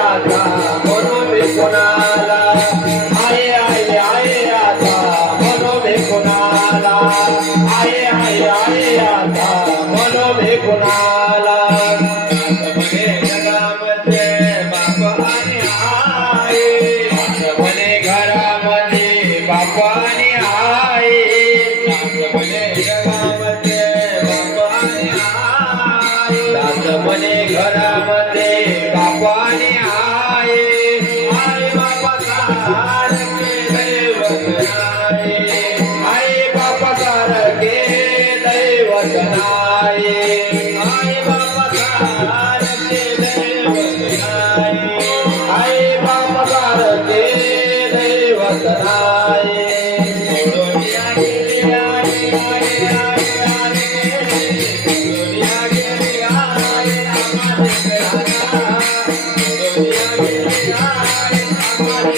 आता मनोबे कोणाला आहे आहे आहे आता मनोबे कोणाला आहे आहे आहे आता मनोबे कोणाला म्हणे जगामध्ये बाप आणि आई म्हणे घरामध्ये बाप आणि आई म्हणे जगामध्ये बाप आणि आई म्हणे घरामध्ये बाप आणि आई आई बापा सारखे दैवत नाही आई बापा सारखे दैवत नाही आई बापा सारखे दैवत नाही आई बापा सारखे दैवत नाही दुनिया गेली आई आई आई दुनिया गेली आई आम्हाला दुनिया गेली आई आम्हाला